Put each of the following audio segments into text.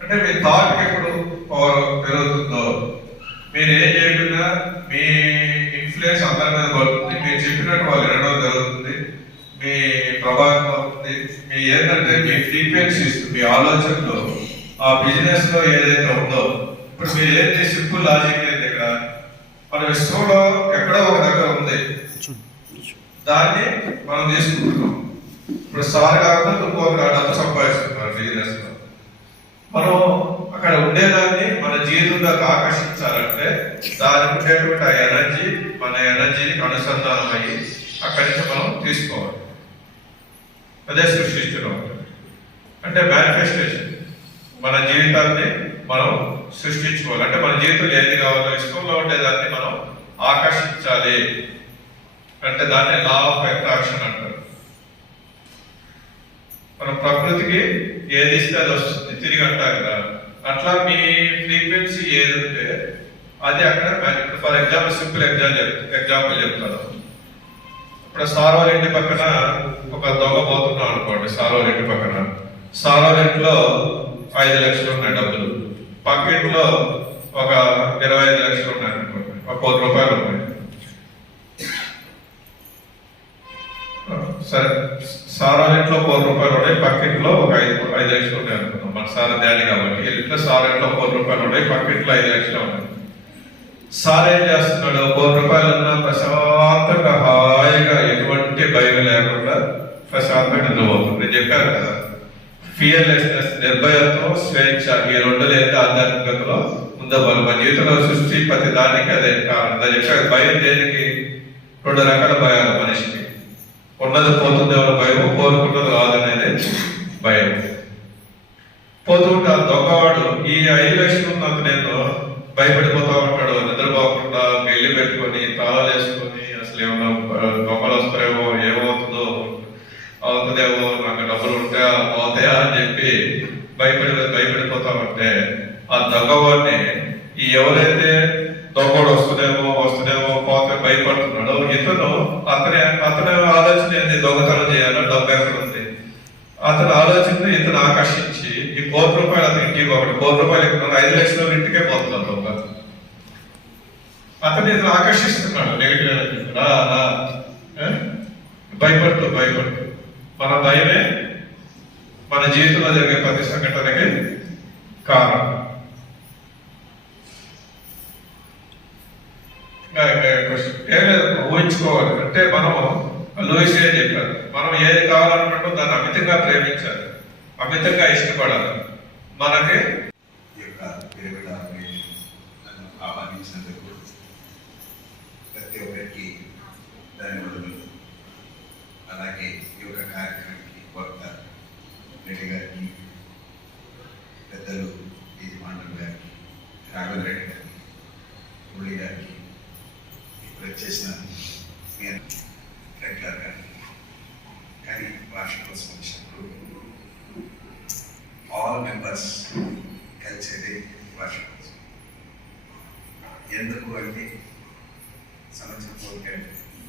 అంటే మీ థాట్కి ఎప్పుడు పవర్ పెరుగుతుందో మీరు ఏం చేయకుండా మీ ఇన్ఫ్లుయెన్స్ అందరి మీద పడుతుంది, మీరు చెప్పినట్టు వాళ్ళు వినడం జరుగుతుంది, మీ ప్రభావం అవుతుంది. మీ ఏంటంటే మీ ఫ్రీక్వెన్సీస్, మీ ఆలోచనలో ఆ బిజినెస్ లో ఏదైతే ఉందో, ఇప్పుడు మీరు ఏంటి సింపుల్ లాజిక్ ఏంటి, ఇక్కడ మన విశ్వంలో ఎక్కడో ఒక దగ్గర ఉంది, దాన్ని మనం తీసుకుంటున్నాం. ఇప్పుడు సార్ కాకుండా ఇంకొక డబ్బు సంపాదిస్తున్నారు బిజినెస్ లో. మనం అక్కడ ఉండేదాన్ని మన జీవితంలోకి ఆకర్షించాలంటే దానికి ఉండేటువంటి ఆ ఎనర్జీ, మన ఎనర్జీకి అనుసంధానం అయ్యి అక్కడి నుంచి మనం తీసుకోవాలి. అదే సృష్టించడం అంటే మేనిఫెస్టేషన్. మన జీవితాన్ని మనం సృష్టించుకోవాలి. అంటే మన జీవితంలో ఏది కావాలో విశ్వంలో ఉండేదాన్ని మనం ఆకర్షించాలి. అంటే దాన్ని లా ఆఫ్ అట్రాక్షన్ అంటారు. మన ప్రకృతికి ఏది ఇస్తే అది వస్తుంది, తిరిగి అంటారు కదా. అట్లా మీ ఫ్రీక్వెన్సీ ఏది ఉంటే అది అక్కడ. ఫర్ ఎగ్జాంపుల్ సింపుల్ ఎగ్జాంపుల్ చెప్తాను. ఇప్పుడు సార్ వాళ్ళ ఇంటి పక్కన ఒక దొంగ పోతున్నాం అనుకోండి. సార్ వాళ్ళ ఇంటి పక్కన, సార్ వాళ్ళ ఇంట్లో 5 లక్షలు ఉన్నాయి డబ్బులు, పక్కింట్లో ఒక 25 లక్షలు ఉన్నాయి అనుకోండి, ఒక 1 కోటి రూపాయలు ఉన్నాయి. సరే, సార్ వాళ్ళ ఇంట్లో 1 కోటి రూపాయలు ఉన్నాయి, పక్కింట్లో ఒక 5 లక్షలు ఉన్నాయి అనుకుందాం. మన సార్ డాడీ కాబట్టి ఇంట్లో సార్ ఇంట్లో 1 కోటి రూపాయలు ఉన్నాయి, పక్కింట్లో 5 లక్షలు ఉన్నాయి. సార్ ఏం చేస్తున్నాడు, 1 కోటి రూపాయలున్నా ప్రశాంతంగా హాయిగా ఎటువంటి భయం లేకుండా ప్రశాంతంగా నిద్రపోతుంది. చెప్పారు కదా, ఫియర్లెస్నెస్, నిర్భయత్వం, స్వేచ్ఛ, ఈ 2 లేదా ఆధ్యాత్మికతలో ఉందవ్వాలి. మన జీవితంలో సృష్టి ప్రతి దానికి అదే కారణం. చెప్పారు, భయం దేనికి? 2 రకాల భయాలు మనిషికి. ఉన్నది పోతుందేమో భయం, కోరుకున్నది రాదనేది భయం. పోతుంటే ఆ దొంగవాడు ఈ 5 లక్షలు ఉన్నంత నేను భయపడిపోతా ఉంటాడు. నిద్రపోకుండా పెళ్లి పెట్టుకొని తాళాలు వేసుకొని అసలు ఏమన్నా దొంగలు వస్తారేమో, ఏమవుతుందో అవుతుందేమో, నాకు డబ్బులు ఉంటే పోతాయా అని చెప్పి భయపడిపోతా ఉంటే ఆ దొంగవాడిని ఈ ఎవరైతే దొంగడు వస్తుందేమో పోతే భయపడుతున్నాడో ఇతను అతని ఆలోచన ఏంది, దొంగతనం చేయాలో, డబ్బు ఎక్కడ ఉంది, అతని ఆలోచన ఇతను ఆకర్షించి ఈ 1 కోటి రూపాయలు అతని ఇంటికి 1 కోటి రూపాయలు ఎక్కువ 5 లక్షల ఇంటికే పోతున్నాడు దొంగ. అతన్ని ఇతను ఆకర్షిస్తున్నాడు నెగిటివ్ ఎనర్జీ. భయపడుతూ మన భయమే మన జీవితంలో జరిగే ప్రతి సంఘటనకి కారణం. ఏం లేదు, ఊహించుకోవాలి. అంటే మనం లూయిస్ ఏం చెప్పారు, మనం ఏది కావాలనుకుంటూ దాన్ని అమితంగా ప్రేమించాలి, అమితంగా ఇష్టపడాలి. మనకి ఆహ్వానించినందుకు ప్రతి ఒక్కరికి ధన్యవాదాలు. అలాగే ఈ యొక్క కార్యక్రమానికి వక్త రెడ్డి గారికి, పెద్దలు యజమానులు గారికి, రాఘవేంద్ర రెడ్డి గారికి, మురళి గారికి, ఇప్పుడు వచ్చేసిన రెగ్యులర్ గారికి. కానీ వార్షికోత్సవం వచ్చినప్పుడు ఆల్ మెంబర్స్ కలిసేది వార్షికోత్సవం. ఎందుకు అంటే సంవత్సరం పోతే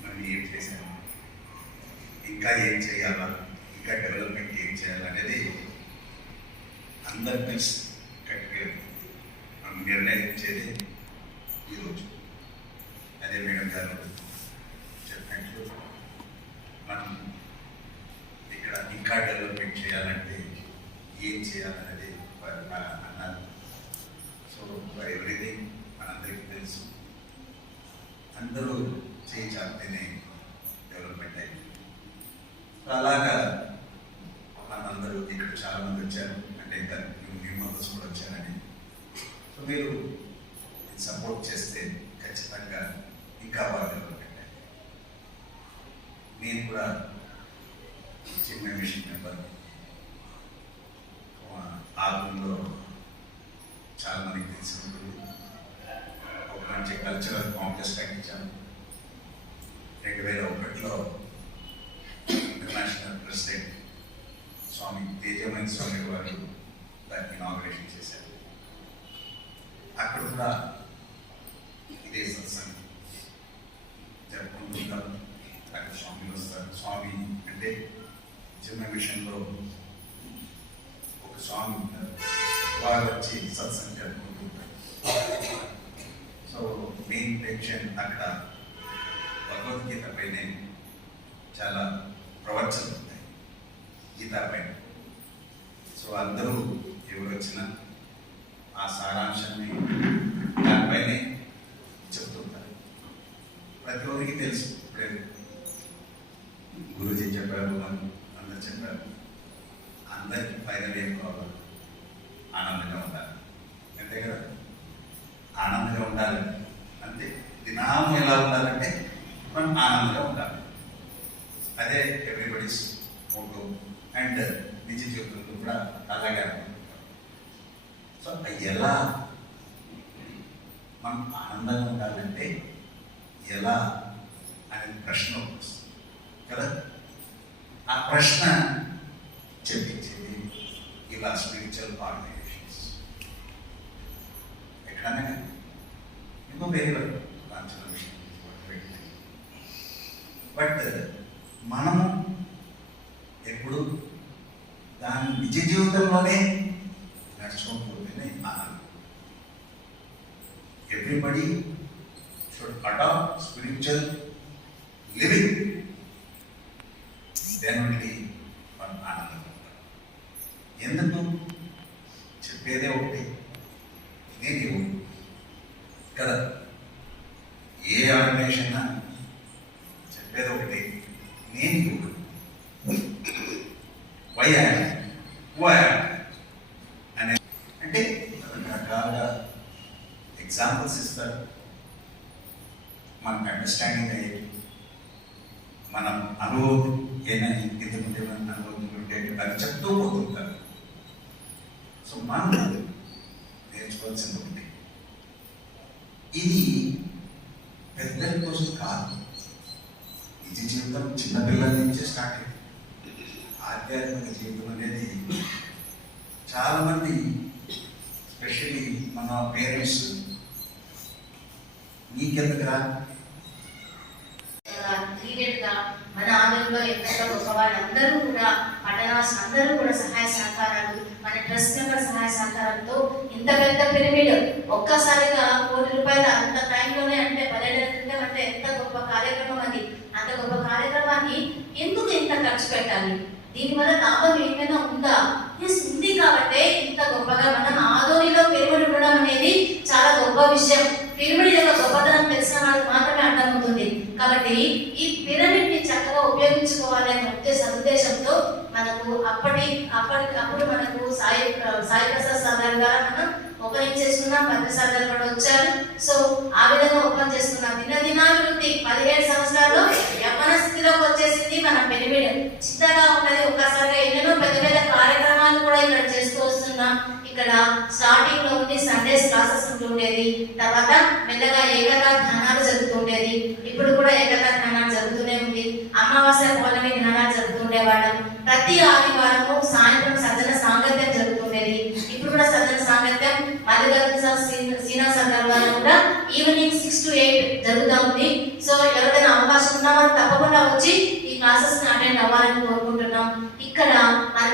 మనం ఏం చేసాము, ఇంకా ఏం చేయాలా, ఇంకా డెవలప్మెంట్ ఏం చేయాలనేది అందరి కలిసి కరెక్ట్గా మనం నిర్ణయించేది ఈరోజు. అదే మేడం గారు చెప్పినట్లు మనం ఇక్కడ ఇంకా డెవలప్మెంట్ చేయాలంటే ఏం చేయాలనేది అన్నారు. సో ఎవ్రీథింగ్ మనందరికీ తెలుసు. అందరూ చేయాలంటేనే డెవలప్మెంట్ అయింది. అలాగా మనందరూ ఇక్కడ చాలా మంది వచ్చారు, అంటే ఇంకా న్యూ మెంబర్స్ కూడా వచ్చారని. సో మీరు సపోర్ట్ చేస్తే ఖచ్చితంగా ఇంకా బాగా డెవలప్మెంట్ అయింది. నేను కూడా చిన్న మిషన్ మెంబర్. ఆల్బంలో చాలా మందికి తెలిసి ఉంటుంది. ఒక మంచి కల్చరల్ కాంప్లెక్స్ కట్టించాను. 2001లో ఇంటర్నేషనల్ ప్రెసిడెంట్ స్వామి తేజమణి స్వామి వారు దాన్ని ఇనాగ్రేషన్ చేశారు. అక్కడ కూడా ఇదే సత్సంగం జరుపుకుంటున్నారు. అక్కడ స్వామిలు వస్తారు. స్వామి అంటే చిన్న మిషన్లో ఒక స్వామి ఉంటారు. వారు వచ్చి సత్సంగం జరుపుకుంటుంటారు. సో మెయిన్ టెన్షన్ అక్కడ భగవద్గీత పైనే చాలా ప్రవచనలు ఉంటాయి గీతా పైన. సో అందరూ ఎవరు వచ్చినా ఆ సారాంశాన్ని దానిపైనే చెప్తుంటారు. ప్రతి ఒక్కరికి తెలుసు, ఇప్పుడే గురుజీ చెప్పారు, అందరు చెప్పారు, అందరికి ఫైనల్ ఏం కావాలి? ఆనందంగా ఉండాలి. అంతే కదా, ఆనందంగా ఉండాలి అంతే. దినాము ఎలా ఉండాలంటే మనం ఆనందంగా ఉండాలి. అదే ఎవ్రీబడీస్ మోటో. అండ్ నిజ జీవితంలో కూడా అలాగే అనుకుంటాం. సో ఎలా మనం ఆనందంగా ఉండాలంటే ఎలా అనే ప్రశ్న వస్తుంది కదా. ఆ ప్రశ్న చెప్పించేది ఇలా స్పిరిచువల్ ఆర్గనైజేషన్స్. ఎక్కడనే ఇంకో వేరే లాంఛన విషయం, బట్ మనము ఎప్పుడు దాని నిజ జీవితంలోనే నడుచుకోకపోతేనే ఆనందం. Everybody should adopt spiritual living, then only మనం ఆనందంగా ఉంటాం. ఎందుకు చెప్పేదే ఒకటి, నేను కదా. ఏ ఆర్గనైజేషన్ చెప్పేది ఒకటి, నేను అనే అంటే రకరకాల ఎగ్జాంపుల్స్ ఇస్తారు. మనకు అండర్స్టాండింగ్ అయ్యేది, మనం అనుభవం ఏమైనా ఇంతకుంటే మన అనుభవం ఉంటే అది చెప్తూ పోతుంటారు. సో మనం నేర్చుకోవాల్సింది ఒకటి, ఇది పెద్దల కోసం కాదు. నిజ జీవితం చిన్నపిల్లల నుంచే స్టార్ట్ అయింది. ఆధ్యాత్మిక జీవితం అనేది చాలామంది, స్పెషల్లీ మన పేరెంట్స్, నీకెందుకురా మన ఆలయంలో ఎంతో గొప్ప వాళ్ళందరూ కూడా పట్టణవాసులు అందరూ కూడా సహాయ సహకారాలు, మన ట్రస్ట్ మెంబర్ సహాయ సహకారంతో ఇంత పెద్ద పిరమిడ్ ఒక్కసారిగా ₹1,00,00,000 అంత టైంలోనే, అంటే 12 ఏళ్ల క్రితం, అంటే ఎంత గొప్ప కార్యక్రమం అది. అంత గొప్ప కార్యక్రమాన్ని ఎందుకు ఇంత ఖర్చు పెట్టాలి? దీనివల్ల లాభం ఏమైనా ఉందా? ఉంది కాబట్టి ఇంత గొప్పగా మనం ఆదోనిలో పిరమిడ్ ఉండడం అనేది చాలా గొప్ప విషయం. పిరమిడ్ యొక్క గొప్పతనం తెలిసిన వాళ్ళకి మాత్రమే అర్థమవుతుంది. కాబట్టి ఈ పిరమిడ్ ని చక్కగా ఉపయోగించుకోవాలి అనే ఉద్దేశంతో మనకు అప్పుడు మనకు సాయి ప్రసాద్ సాగర్ గారు మనం ఓపెనింగ్ చేసుకున్నాం. భద్రసాగర్ గారు కూడా వచ్చారు. సో ఆ విధంగా ఓపెన్ చేసుకున్నాం. దినాభివృద్ధి 17 సంవత్సరాలు యవ్వన స్థితిలోకి వచ్చేసింది మన పిరమిడ్. చిన్నగా ఉన్నది, ఒక్కసారిగా ఎన్నెన్నో పెద్ద పెద్ద కార్యక్రమాలు కూడా ఇక్కడ చేస్తూ వస్తున్నాం. ఇక్కడ స్టార్టింగ్ లో ఉండి సండేస్ క్లాసెస్ ఉంటుండేది, తర్వాత మెల్లగా ఏకతా ధ్యానాలు జరుగుతుండేది. ఇప్పుడు కూడా ఏకతా ధ్యానాలు జరుగుతూనే ఉంది. అమావాస్య పౌర్ణమి ధ్యానాలు జరుగుతుండేవాళ్ళం. ప్రతి ఆదివారము సాయంత్రం సజ్జన సాంగత్యం జరుగుతుండేది. ఇప్పుడు కూడా సజ్జన సాంగత్యం శ్రీనివాస గారు వారు కూడా ఈవినింగ్ 6 to 8 జరుగుతూ ఉంది. సో ఎవరైనా అవకాశం ఉన్న వారు తప్పకుండా వచ్చి ఈ క్లాసెస్ ని అటెండ్ అవ్వాలని కోరుకుంటున్నాం. ఇక్కడ మధుర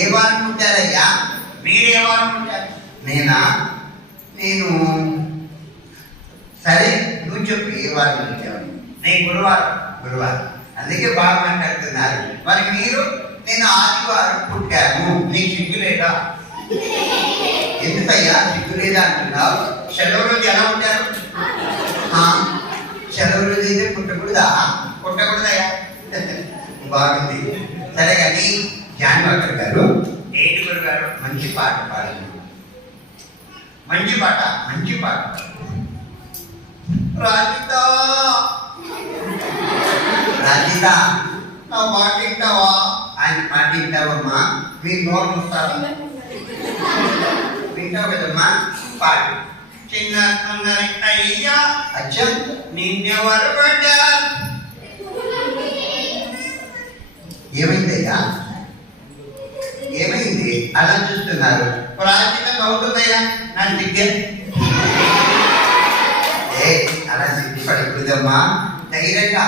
ఏ వారం పుట్టారయ్యా? మీరే వారం పుట్టారు? నేను సరే నువ్వు చెప్పు ఏ వారం పుట్టావని. నేను గురువారం అందుకే బాగా మాట్లాడుతున్నారు. మరి మీరు నేను ఆదివారం పుట్టాను, నీకు సిగ్గు లేదా? ఎందుకయ్యా సిగ్గు లేదా అంటున్నావు? సెలవు రోజు ఎలా ఉంటారు? సెలవు రోజు అయితే పుట్టకూడదయ్యా. బాగుంది. సరే కానీ జాన్వాకర్ గారు, ఏడుగురు గారు మంచి పాట పాడారు. మంచి పాట రాజిత నా మాట వింటావా? ఆయన మాట వింటావమ్మా? మీరు నోరు మూస్తారా? వింటావు కదమ్మా? పాడు. చిన్న అయ్యా అచ్చా నిన్నెవరు పడ్డారు? ఏమైందయ్యా? ఏమైంది అలా చూస్తున్నారు? ప్రాచీనంగా అవుతుందయ్యా నా సిగ్గే. అలా సిగ్గుపడకూడదమ్మా, ధైర్యంగా